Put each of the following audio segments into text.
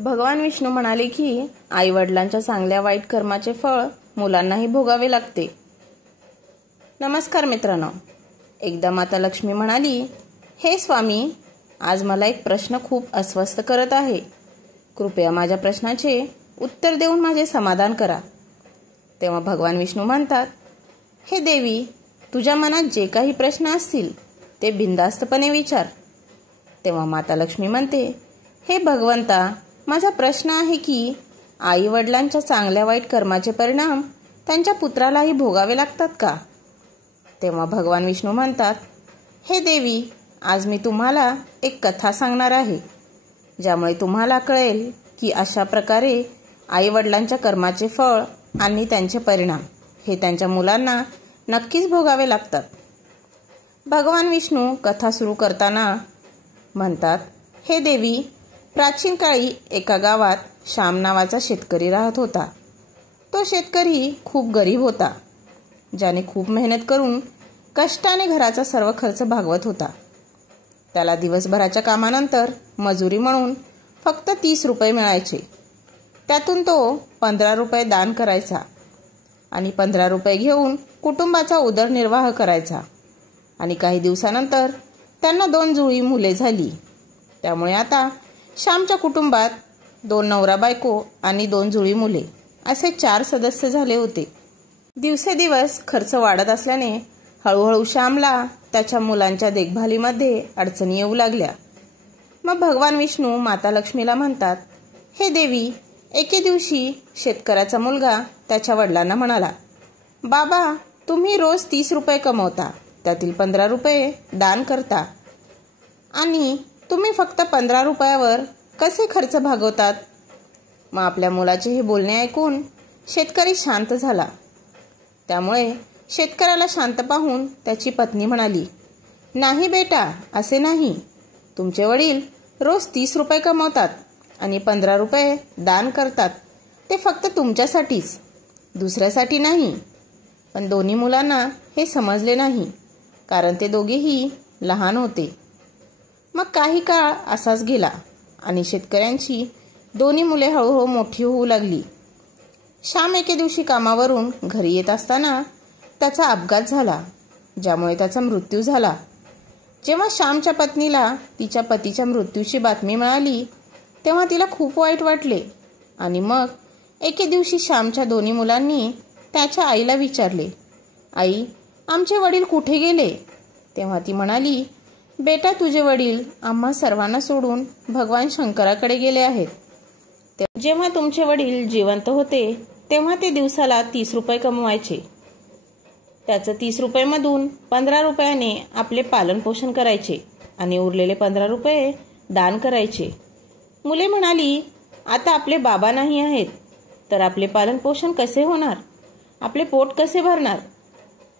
भगवान विष्णू म्हणाले की आई वडिलांच्या चांगल्या वाईट कर्माचे फळ मुलांनाही भोगावे लागते. नमस्कार मित्रांनो. एकदा माता लक्ष्मी म्हणाली, हे स्वामी, आज मला एक प्रश्न खूप अस्वस्थ करत आहे. कृपया माझ्या प्रश्नाचे उत्तर देऊन माझे समाधान करा. तेव्हा भगवान विष्णू म्हणतात, हे देवी, तुझ्या मनात जे काही प्रश्न असतील ते बिनधास्तपणे विचार. तेव्हा माता लक्ष्मी म्हणते, हे भगवंता, माझा प्रश्न आहे की आई वडिलांच्या चांगल्या वाईट कर्माचे परिणाम त्यांच्या पुत्रालाही भोगावे लागतात का? तेव्हा भगवान विष्णू म्हणतात, हे देवी, आज मी तुम्हाला एक कथा सांगणार आहे, ज्यामुळे तुम्हाला कळेल की अशा प्रकारे आई वडिलांच्या कर्माचे फळ आणि त्यांचे परिणाम हे त्यांच्या मुलांना नक्कीच भोगावे लागतात. भगवान विष्णू कथा सुरू करताना म्हणतात, हे देवी, प्राचीन काळी एका गावात श्याम नावाचा शेतकरी राहत होता. तो शेतकरी खूप गरीब होता, ज्याने खूप मेहनत करून कष्टाने घराचा सर्व खर्च भागवत होता. त्याला दिवसभराच्या कामानंतर मजुरी म्हणून फक्त 30 रुपये मिळायचे. त्यातून तो 15 रुपये दान करायचा आणि 15 रुपये घेऊन कुटुंबाचा उदरनिर्वाह करायचा. आणि काही दिवसानंतर त्यांना 2 जुळी मुले झाली. त्यामुळे आता श्यामच्या कुटुंबात 2 नवरा बायको आणि 2 जुळी मुले असे 4 सदस्य झाले होते. दिवसेदिवस खर्च वाढत असल्याने हळूहळू श्यामला त्याच्या मुलांच्या देखभालीमध्ये अडचणी येऊ लागल्या. मग भगवान विष्णू माता लक्ष्मीला म्हणतात, हे देवी, एके दिवशी शेतकऱ्याचा मुलगा त्याच्या वडिलांना म्हणाला, बाबा, तुम्ही रोज 30 रुपये कमवता, त्यातील 15 रुपये दान करता आणि तुम्ही फक्त 15 रुपयावर कसे खर्च भागवतात? मग आपल्या मुलाचे हे बोलणे ऐकून शेतकरी शांत झाला. त्यामुळे शेतकऱ्याला शांत पाहून त्याची पत्नी म्हणाली, नाही बेटा, असे नाही. तुमचे वडील रोज 30 रुपये कमवतात आणि 15 रुपये दान करतात. ते फक्त तुमच्यासाठीच, दुसऱ्यासाठी नाही. पण दोन्ही मुलांना हे समजले नाही, कारण ते दोघेही लहान होते. मग काही काळ असाच गेला आणि शेतकऱ्यांची दोन्ही मुले हळूहळू मोठी होऊ लागली. श्याम एके दिवशी कामावरून घरी येत असताना त्याचा अपघात झाला, ज्यामुळे त्याचा मृत्यू झाला. जेव्हा श्यामच्या पत्नीला तिच्या पतीच्या मृत्यूची बातमी मिळाली तेव्हा तिला खूप वाईट वाटले. आणि मग एके दिवशी श्यामच्या दोन्ही मुलांनी त्याच्या आईला विचारले, आई, आमचे वडील कुठे गेले? तेव्हा ती म्हणाली, बेटा, तुझे वडील आम्हा सर्वांना सोडून भगवान शंकराकडे गेले आहेत. जेव्हा तुमचे वडील जिवंत होते तेव्हा ते दिवसाला 30 रुपये कमवायचे. त्याचं 30 रुपयेमधून 15 रुपयाने आपले पालन पोषण करायचे आणि उरलेले 15 रुपये दान करायचे. मुले म्हणाली, आता आपले बाबा नाही आहेत तर आपले पालन पोषण कसे होणार? आपले पोट कसे भरणार?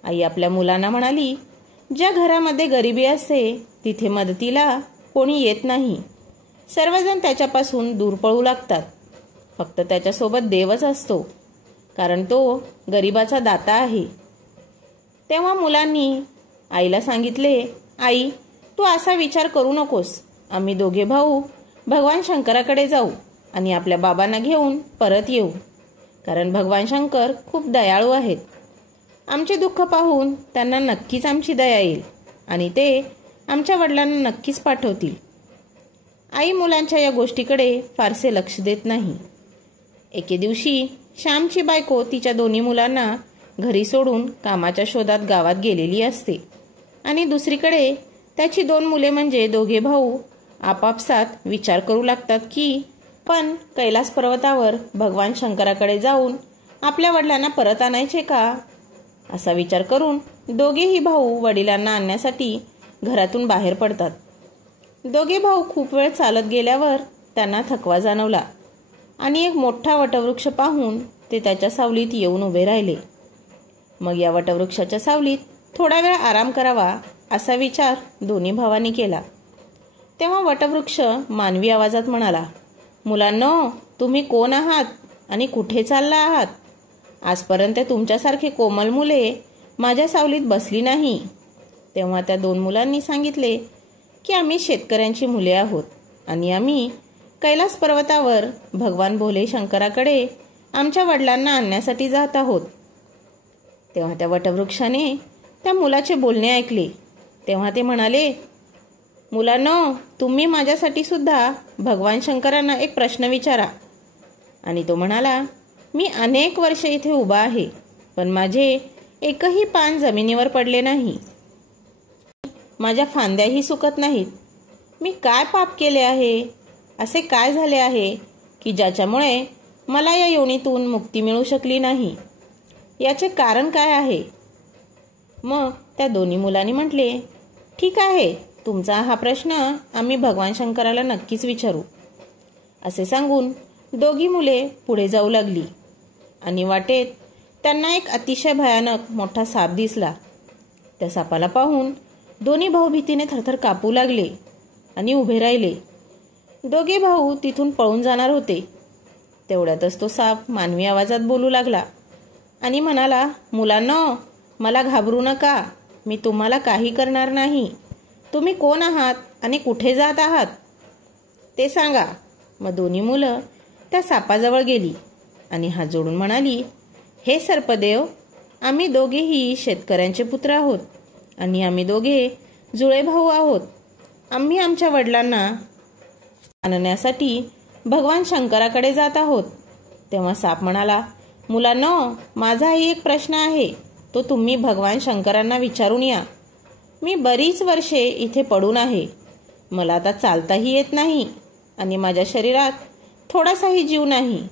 आई आपल्या मुलांना म्हणाली, ज्या घरामध्ये गरिबी असते तिथे मदतीला कोणी येत नाही. सर्वजण त्याच्यापासून दूर पळू लागतात. फक्त त्याच्यासोबत देवच असतो, कारण तो गरिबाचा दाता आहे. तेव्हा मुलांनी आईला सांगितले, आई, तू असा विचार करू नकोस. आम्ही दोघे भाऊ भगवान शंकराकडे जाऊ आणि आपल्या बाबांना घेऊन परत येऊ, कारण भगवान शंकर खूप दयाळू आहेत. आमचे दुःख पाहून त्यांना नक्कीच आमची दया येईल आणि ते आमच्या वडिलांना नक्कीच पाठवतील. आई मुलांच्या या गोष्टीकडे फारसे लक्ष देत नाही. एके दिवशी श्यामची बायको तिच्या दोन्ही मुलांना घरी सोडून कामाच्या शोधात गावात गेलेली असते आणि दुसरीकडे त्याची 2 मुले म्हणजे दोघे भाऊ आपापसात विचार करू लागतात की पण कैलास पर्वतावर भगवान शंकराकडे जाऊन आपल्या वडिलांना परत आणायचे का? असा विचार करून दोघेही भाऊ वडिलांना आणण्यासाठी घरातून बाहेर पडतात. दोघे भाऊ खूप वेळ चालत गेल्यावर त्यांना थकवा जाणवला आणि एक मोठा वटवृक्ष पाहून ते त्याच्या सावलीत येऊन उभे राहिले. मग या वटवृक्षाच्या सावलीत थोडा वेळ आराम करावा असा विचार दोन्ही भावांनी केला. तेव्हा वटवृक्ष मानवी आवाजात म्हणाला, मुलांनो, तुम्ही कोण आहात आणि कुठे चालला आहात? आजपर्यंत तुमच्यासारखे कोमल मुले माझ्या सावलीत बसली नाही. तेव्हा त्या 2 मुलांनी सांगितले की आम्ही शेतकऱ्यांची मुले आहोत आणि आम्ही कैलास पर्वतावर भगवान भोले शंकराकडे आमच्या वडिलांना आणण्यासाठी जात आहोत. तेव्हा त्या वटवृक्षाने त्या मुलाचे बोलणे ऐकले. तेव्हा ते म्हणाले, मुलांनो, तुम्ही माझ्यासाठी सुद्धा भगवान शंकरांना एक प्रश्न विचारा. आणि तो म्हणाला, मी अनेक वर्षे इथे उभा आहे, पण माझे एकही पान जमिनीवर पडले नाही. माझ्या फांद्याही सुकत नाहीत. मी काय पाप केले आहे? असे काय झाले आहे की ज्याच्यामुळे मला या योनीतून मुक्ती मिळू शकली नाही? याचे कारण काय आहे? मग त्या दोन्ही मुलांनी म्हटले, ठीक आहे, तुमचा हा प्रश्न आम्ही भगवान शंकराला नक्कीच विचारू. असे सांगून दोघी मुले पुढे जाऊ लागली आणि वाटेत त्यांना एक अतिशय भयानक मोठा साप दिसला. त्या सापाला पाहून दोन्ही भाऊ भीतीने थरथर कापू लागले आणि उभे राहिले. दोघे भाऊ तिथून पळून जाणार होते. तेवढ्यातच तो साप मानवी आवाजात बोलू लागला आणि म्हणाला, मुलांनो, मला घाबरू नका. मी तुम्हाला काही करणार नाही. तुम्ही कोण आहात आणि कुठे जात आहात ते सांगा. मग दोन्ही मुलं त्या सापाजवळ गेली आणि हात जोडून म्हणाली, हे सर्पदेव, आम्ही दोघेही शेतकऱ्यांचे पुत्र आहोत आणि आम्ही दोघे जुळे भाऊ आहोत. आम्ही आमच्या वडिलांना आणण्यासाठी भगवान शंकराकडे जात आहोत. तेव्हा साप म्हणाला, मुलांनो, माझाही एक प्रश्न आहे, तो तुम्ही भगवान शंकरांना विचारून या. मी बरीच वर्षे इथे पडून आहे. मला आता चालताही येत नाही आणि माझ्या शरीरात थोडासाही जीव नाही.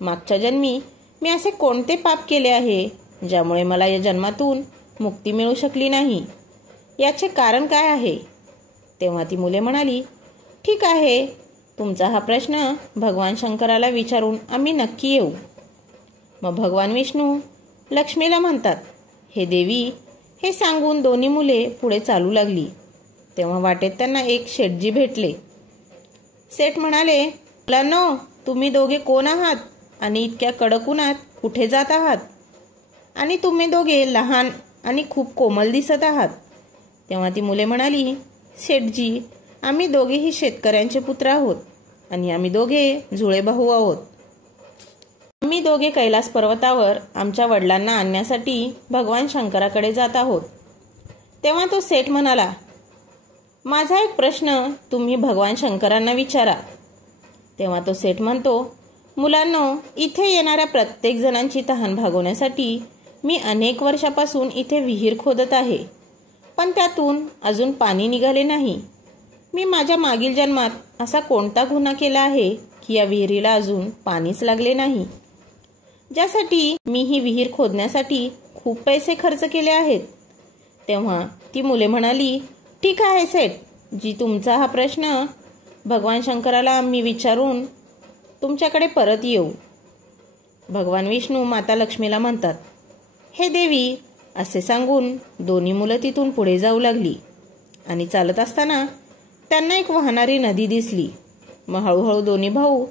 मागच्या जन्मी मी असे कोणते पाप केले आहे ज्यामुळे मला या जन्मातून मुक्ती मिळू शकली नाही? याचे कारण काय आहे? तेव्हा ती मुले म्हणाली, ठीक आहे, तुमचा हा प्रश्न भगवान शंकराला विचारून आम्ही नक्की येऊ. मग भगवान विष्णू लक्ष्मीला म्हणतात, हे देवी. हे सांगून दोन्ही मुले पुढे चालू लागली. तेव्हा वाटेत त्यांना एक शेठजी भेटले. सेठ म्हणाले, मुलांनो, तुम्ही दोघे कोण आहात आणि इतक्या कडक उन्हात कुठे जात आहात? आणि तुम्ही दोघे लहान आणि खूप कोमल दिसत आहात. तेव्हा ती मुले म्हणाली, सेठजी, आम्ही दोघेही शेतकऱ्यांचे पुत्र आहोत आणि आम्ही दोघे जुळे भाऊ आहोत. आम्ही दोघे कैलास पर्वतावर आमच्या वडिलांना आणण्यासाठी भगवान शंकराकडे जात आहोत. तेव्हा तो सेठ म्हणाला, माझा एक प्रश्न तुम्ही भगवान शंकरांना विचारा. तेव्हा तो सेठ म्हणतो, मुलांनो, इथे येणाऱ्या प्रत्येक जणांची तहान भागवण्यासाठी मी अनेक वर्षापासून इथे विहीर खोदत आहे, पण त्यातून अजून पाणी निघाले नाही. मी माझ्या मागील जन्मात असा कोणता गुन्हा केला आहे की या विहिरीला अजून पाणीच लागले नाही, ज्यासाठी मी ही विहीर खोदण्यासाठी खूप पैसे खर्च केले आहेत? तेव्हा ती मुले म्हणाली, ठीक आहे सेठ जी, तुमचा हा प्रश्न भगवान शंकराला आम्ही विचारून तुमच्याकडे परत येऊ. भगवान विष्णू माता लक्ष्मीला म्हणतात, हे देवी. असे सांगून दोन्ही मुलं तिथून पुढे जाऊ लागली आणि चालत असताना त्यांना एक वाहणारी नदी दिसली. मग हळूहळू दोन्ही भाऊ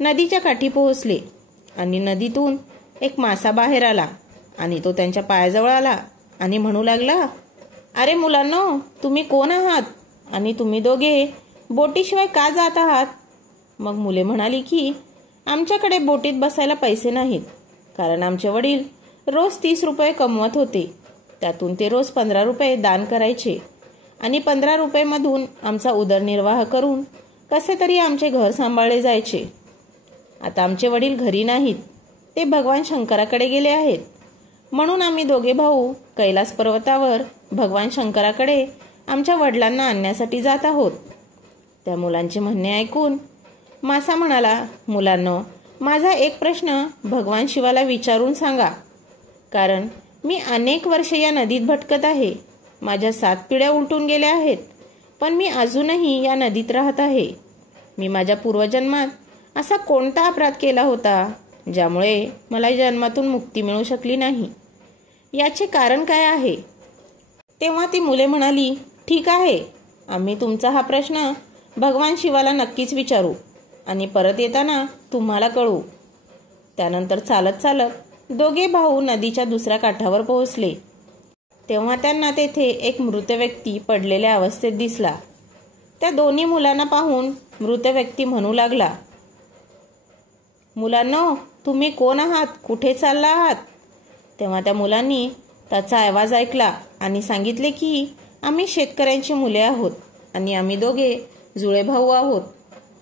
नदीच्या काठी पोहोचले आणि नदीतून एक मासा बाहेर आला आणि तो त्यांच्या पायाजवळ आला आणि म्हणू लागला, अरे मुलांनो, तुम्ही कोण आहात आणि तुम्ही दोघे बोटीशिवाय का जात आहात? मग मुले म्हणाली की आमच्याकडे बोटीत बसायला पैसे नाहीत, कारण आमचे वडील रोज 30 रुपये कमवत होते. त्यातून ते रोज 15 रुपये दान करायचे आणि 15 रुपयेमधून आमचा उदरनिर्वाह करून कसे तरी आमचे घर सांभाळले जायचे. आता आमचे वडील घरी नाहीत, ते भगवान शंकराकडे गेले आहेत. म्हणून आम्ही दोघे भाऊ कैलास पर्वतावर भगवान शंकराकडे आमच्या वडिलांना आणण्यासाठी जात आहोत. त्या मुलांचे म्हणणे ऐकून मासा म्हणाला, मुलांनो, माझा एक प्रश्न भगवान शिवाला विचारून सांगा, कारण मी अनेक वर्षे या नदीत भटकत आहे. माझ्या 7 पिढ्या उलटून गेल्या आहेत, पण मी अजूनही या नदीत राहत आहे. मी माझ्या पूर्वजन्मात असा कोणता अपराध केला होता ज्यामुळे मला जन्मातून मुक्ती मिळू शकली नाही? याचे कारण काय आहे? तेव्हा ती मुले म्हणाली, ठीक आहे, आम्ही तुमचा हा प्रश्न भगवान शिवाला नक्कीच विचारू आणि परत येताना तुम्हाला कळवू. त्यानंतर चालत चालत दोघे भाऊ नदीच्या दुसऱ्या काठावर पोहोचले. तेव्हा त्यांना तेथे एक मृत व्यक्ती पडलेल्या अवस्थेत दिसला. त्या दोन्ही मुलांना पाहून मृत व्यक्ती म्हणू लागला, मुलांनो, तुम्ही कोण आहात? कुठे चालला आहात? तेव्हा त्या मुलांनी त्याचा आवाज ऐकला आणि सांगितले की आम्ही शेतकऱ्यांची मुले आहोत आणि आम्ही दोघे जुळे भाऊ आहोत.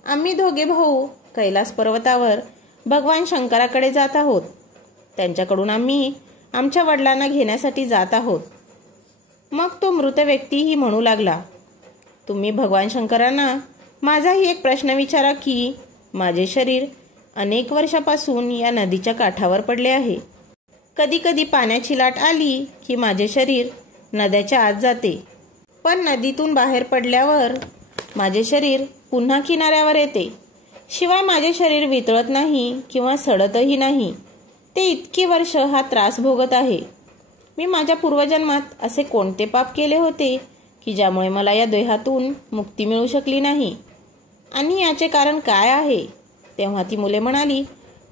आम्ही दोघे भाऊ कैलास पर्वतावर भगवान शंकराकडे जात आहोत. त्यांच्याकडून आम्ही आमच्या वडिलांना घेण्यासाठी जात आहोत. मग तो मृत व्यक्तीही म्हणू लागला, तुम्ही भगवान शंकरांना माझाही एक प्रश्न विचारा की माझे शरीर अनेक वर्षापासून या नदीच्या काठावर पडले आहे. कधी कधी पाण्याची लाट आली की माझे शरीर नद्याच्या आत जाते, पण नदीतून बाहेर पडल्यावर माझे शरीर पुन्हा किनाऱ्यावर येते. शिवाय माझे शरीर वितळत नाही किंवा सडतही नाही. ते इतकी वर्ष हा त्रास भोगत आहे. मी माझ्या पूर्वजन्मात असे कोणते पाप केले होते की ज्यामुळे मला या देहातून मुक्ती मिळू शकली नाही, आणि याचे कारण काय आहे? तेव्हा ती मुले म्हणाली,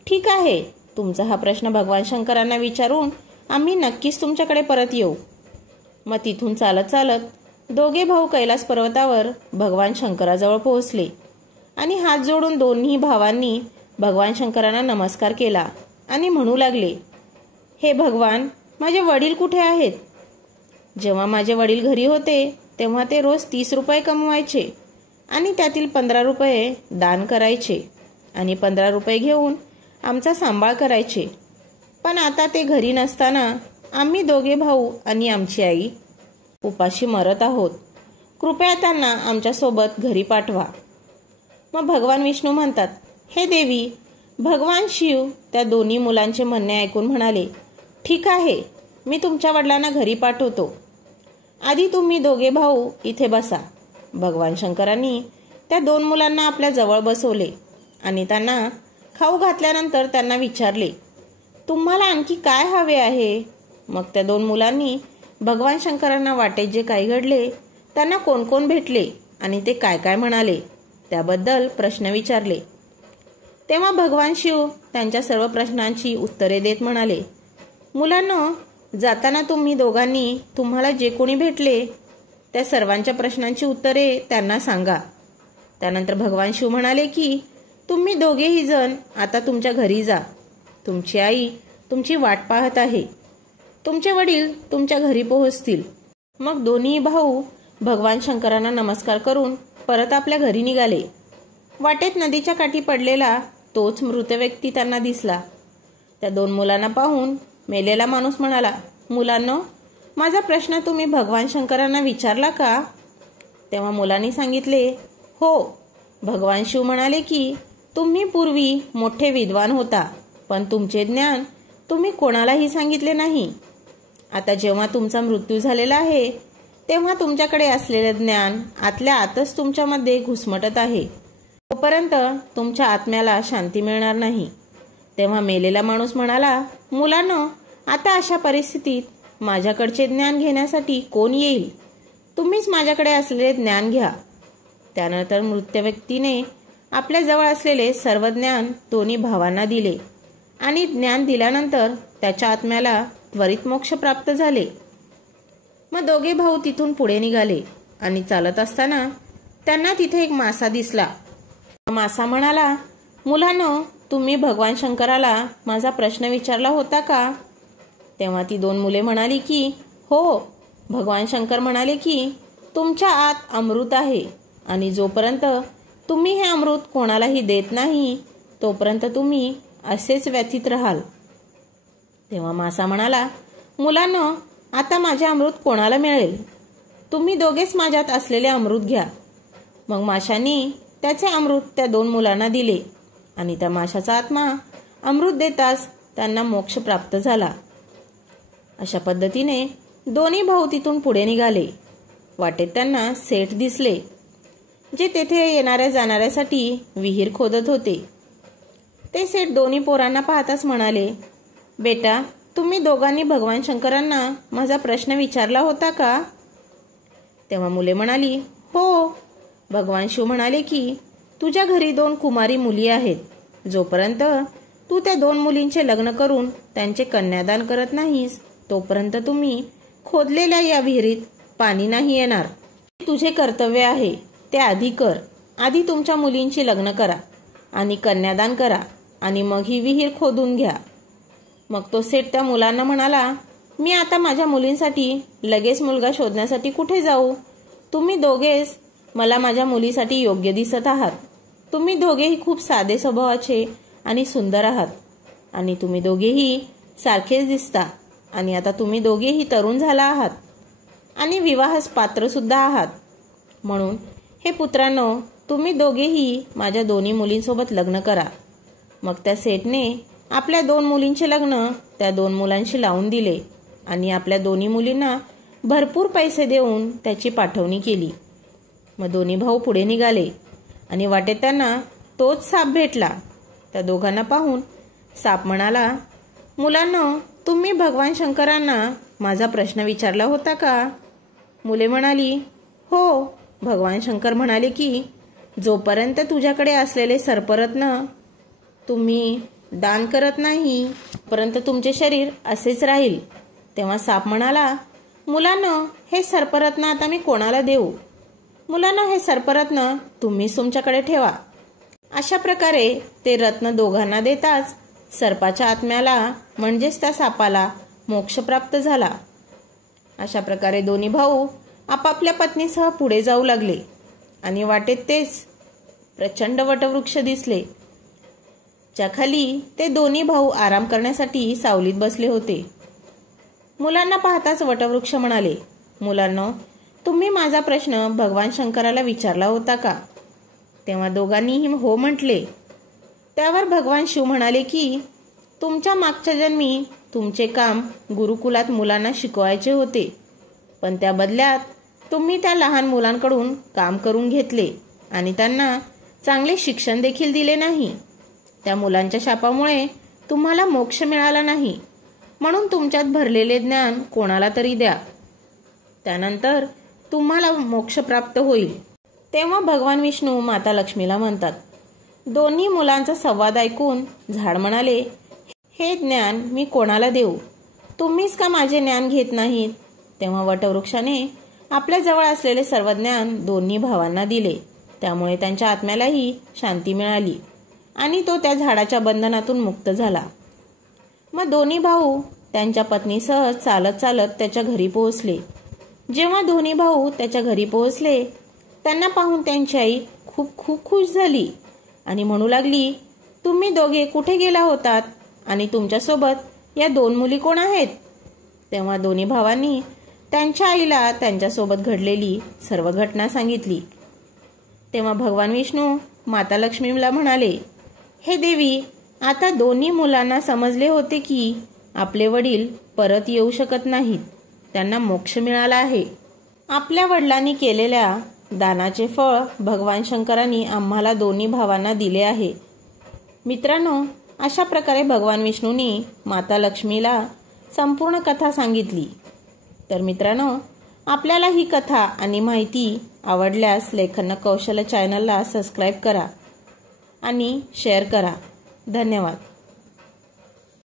ठीक आहे, तुमचा हा प्रश्न भगवान शंकरांना विचारून आम्ही नक्कीच तुमच्याकडे परत येऊ. मग तिथून चालत चालत दोघे भाऊ कैलास पर्वतावर भगवान शंकराजवळ पोहोचले आणि हात जोडून दोन्ही भावांनी भगवान शंकरांना नमस्कार केला आणि म्हणू लागले, हे भगवान, माझे वडील कुठे आहेत? जेव्हा माझे वडील घरी होते तेव्हा ते रोज 30 रुपये कमवायचे आणि त्यातील 15 रुपये दान करायचे आणि 15 रुपये घेऊन आमचा सांभाळ करायचे. पण आता ते घरी नसताना आम्ही दोघे भाऊ आणि आमची आई उपाशी मरत आहोत. कृपया त्यांना आमच्यासोबत घरी पाठवा. मग भगवान विष्णू म्हणतात, हे देवी. भगवान शिव त्या दोन्ही मुलांचे म्हणणे ऐकून म्हणाले, ठीक आहे, मी तुमच्या वडिलांना घरी पाठवतो. आधी तुम्ही दोघे भाऊ इथे बसा. भगवान शंकरांनी त्या 2 मुलांना आपल्या जवळ बसवले आणि त्यांना खाऊ घातल्यानंतर त्यांना विचारले, तुम्हाला आणखी काय हवे आहे? मग त्या 2 मुलांनी भगवान शंकरांना वाटेत जे काही घडले, त्यांना कोण कोण भेटले आणि ते काय काय म्हणाले त्याबद्दल प्रश्न विचारले. तेव्हा भगवान शिव त्यांच्या सर्व प्रश्नांची उत्तरे देत म्हणाले, मुलांनो, जाताना तुम्ही दोघांनी तुम्हाला जे कोणी भेटले त्या सर्वांच्या प्रश्नांची उत्तरे त्यांना सांगा. त्यानंतर भगवान शिव म्हणाले की तुम्ही दोघेही जण आता तुमच्या घरी जा. तुमची आई तुमची वाट पाहत आहे. तुमचे वडील तुमच्या घरी पोहोचतील. मग दोन्ही भाऊ भगवान शंकरांना नमस्कार करून परत आपल्या घरी निघाले. वाटेत नदीच्या काठी पडलेला तोच मृत व्यक्ती त्यांना दिसला. त्या 2 मुलांना पाहून मेलेला माणूस म्हणाला, मुलांनो, माझा प्रश्न तुम्ही भगवान शंकरांना विचारला का? तेव्हा मुलांनी सांगितले, हो. भगवान शिव म्हणाले की तुम्ही पूर्वी मोठे विद्वान होता, पण तुमचे ज्ञान तुम्ही कोणालाही सांगितले नाही. आता जेव्हा तुमचा मृत्यू झालेला आहे तेव्हा तुमच्याकडे असलेले ज्ञान आतल्या आतच तुमच्यामध्ये घुसमटत आहे. तोपर्यंत तुमच्या आत्म्याला शांती मिळणार नाही. तेव्हा मेलेला माणूस म्हणाला, मुलांनो, आता अशा परिस्थितीत माझ्याकडचे ज्ञान घेण्यासाठी कोण येईल? तुम्हीच माझ्याकडे असलेले ज्ञान घ्या. त्यानंतर मृत व्यक्तीने आपल्या जवळ असलेले सर्व ज्ञान दोन्ही भावांना दिले आणि ज्ञान दिल्यानंतर त्याच्या आत्म्याला त्वरित मोक्ष प्राप्त झाले. मग दोघे भाऊ तिथून पुढे निघाले आणि चालत असताना त्यांना तिथे एक मासा दिसला. मासा म्हणाला, मुलांनो, तुम्ही भगवान शंकराला माझा प्रश्न विचारला होता का? तेव्हा ती 2 मुले म्हणाली की हो. भगवान शंकर म्हणाले की तुमच्या आत अमृत आहे आणि जोपर्यंत तुम्ही हे अमृत कोणालाही देत नाही तोपर्यंत तुम्ही असेच व्यथित राहाल. तेव्हा मासा म्हणाला, मुलांनो, आता माझे अमृत कोणाला मिळेल? तुम्ही दोघेच माझ्यात असलेले अमृत घ्या. मग माशांनी त्याचे अमृत त्या 2 मुलांना दिले आणि त्या माशाचा आत्मा अमृत देताच त्यांना मोक्ष प्राप्त झाला. अशा पद्धतीने दोन्ही भाऊ तिथून पुढे निघाले. वाटेत त्यांना सेठ दिसले, जे तेथे येणाऱ्या जाणाऱ्यासाठी विहीर खोदत होते. ते सेठ दोन्ही पोरांना पाहताच म्हणाले, बेटा, तुम्ही दोघांनी भगवान शंकरांना माझा प्रश्न विचारला होता का? तेव्हा मुले म्हणाली, हो. भगवान शिव म्हणाले की तुझ्या घरी 2 कुमारी मुली आहेत. जोपर्यंत तू त्या 2 मुलींचे लग्न करून त्यांचे कन्यादान करत नाहीस तोपर्यंत तुम्ही खोदलेल्या या विहिरीत पाणी नाही येणार. तुझे कर्तव्य आहे ते आधी कर आधी तुमच्या मुलींची लग्न करा आणि कन्यादान करा आणि मग ही विहीर खोदून घ्या. मग तो सेठ त्या मुलांना म्हणाला, मी आता माझ्या मुलींसाठी लगेच मुलगा शोधण्यासाठी कुठे जाऊ? तुम्ही दोघेच मला माझ्या मुलीसाठी योग्य दिसत आहात. तुम्ही दोघेही खूप साधे स्वभावाचे आणि सुंदर आहात आणि तुम्ही दोघेही सारखेच दिसता आणि आता तुम्ही दोघेही तरुण झाला आहात आणि विवाहास पात्र सुद्धा आहात. म्हणून हे पुत्रांनो, तुम्ही दोघेही माझ्या दोन्ही मुलींसोबत लग्न करा. मग त्या सेठने आपल्या 2 मुलींचे लग्न त्या 2 मुलांशी लावून दिले आणि आपल्या दोन्ही मुलींना भरपूर पैसे देऊन त्याची पाठवणी केली. मग दोन्ही भाऊ पुढे निघाले आणि वाटेत त्यांना तोच साप भेटला. त्या दोघांना पाहून साप म्हणाला, मुलांनो, तुम्ही भगवान शंकरांना माझा प्रश्न विचारला होता का? मुले म्हणाली, हो. भगवान शंकर म्हणाले की जोपर्यंत तुझ्याकडे असलेले सर्परत्न तुम्ही दान करत नाही तोपर्यंत तुमचे शरीर असेच राहील. तेव्हा साप म्हणाला, मुलांनो, हे सर्परत्न आता मी कोणाला देऊ? मुलांना हे सर्परत्न तुम्हीच तुमच्याकडे ठेवा. अशा प्रकारे ते रत्न दोघांना देताच सर्पाच्या आत्म्याला म्हणजेच त्या सापाला मोक्ष प्राप्त झाला. अशा प्रकारे दोन्ही भाऊ आपापल्या पत्नीसह पुढे जाऊ लागले आणि वाटेत तेच प्रचंड वटवृक्ष दिसले, ज्याखाली ते दोन्ही भाऊ आराम करण्यासाठी सावलीत बसले होते. मुलांना पाहताच वटवृक्ष म्हणाले, मुलांनो, तुम्ही माझा प्रश्न भगवान शंकराला विचारला होता का? तेव्हा दोघांनीही हो म्हटले. त्यावर भगवान शिव म्हणाले की तुमच्या मागच्या जन्मी तुमचे काम गुरुकुलात मुलांना शिकवायचे होते, पण त्या बदल्यात तुम्ही त्या लहान मुलांकडून काम करून घेतले आणि त्यांना चांगले शिक्षण देखील दिले नाही. त्या मुलांच्या शापामुळे तुम्हाला मोक्ष मिळाला नाही. म्हणून तुमच्यात भरलेले ज्ञान कोणाला तरी द्या, त्यानंतर तुम्हाला मोक्ष प्राप्त होईल. तेव्हा भगवान विष्णू माता लक्ष्मीला म्हणतात. दोन्ही मुलांचा संवाद ऐकून झाड म्हणाले, हे ज्ञान मी कोणाला देऊ? तुम्हीच का माझे ज्ञान घेत नाहीत? तेव्हा वटवृक्षाने आपल्या जवळ असलेले सर्व ज्ञान दोन्ही भावांना दिले. त्यामुळे त्यांच्या आत्म्यालाही शांती मिळाली आणि तो त्या झाडाच्या बंधनातून मुक्त झाला. मग दोन्ही भाऊ त्यांच्या पत्नीसह चालत चालत त्याच्या घरी पोहोचले. जेव्हा दोन्ही भाऊ त्याच्या घरी पोहोचले, त्यांना पाहून त्यांची आई खूप खूप खुश झाली आणि म्हणू लागली, तुम्ही दोघे कुठे गेला होतात आणि तुमच्यासोबत या 2 मुली कोण आहेत? तेव्हा दोन्ही भावांनी त्यांच्या आईला त्यांच्यासोबत घडलेली सर्व घटना सांगितली. तेव्हा भगवान विष्णू माता लक्ष्मीला म्हणाले, हे देवी, आता दोन्ही मुलांना समजले होते की आपले वडील परत येऊ शकत नाहीत, त्यांना मोक्ष मिळाला आहे. आपल्या वडिलांनी केलेल्या दानाचे फळ भगवान शंकरांनी आम्हाला दोन्ही भावांना दिले आहे. मित्रांनो, अशा प्रकारे भगवान विष्णूंनी माता लक्ष्मीला संपूर्ण कथा सांगितली. तर मित्रांनो, आपल्याला ही कथा आणि माहिती आवडल्यास लेखन कौशल्य चॅनलला सबस्क्राईब करा आणि शेअर करा. धन्यवाद.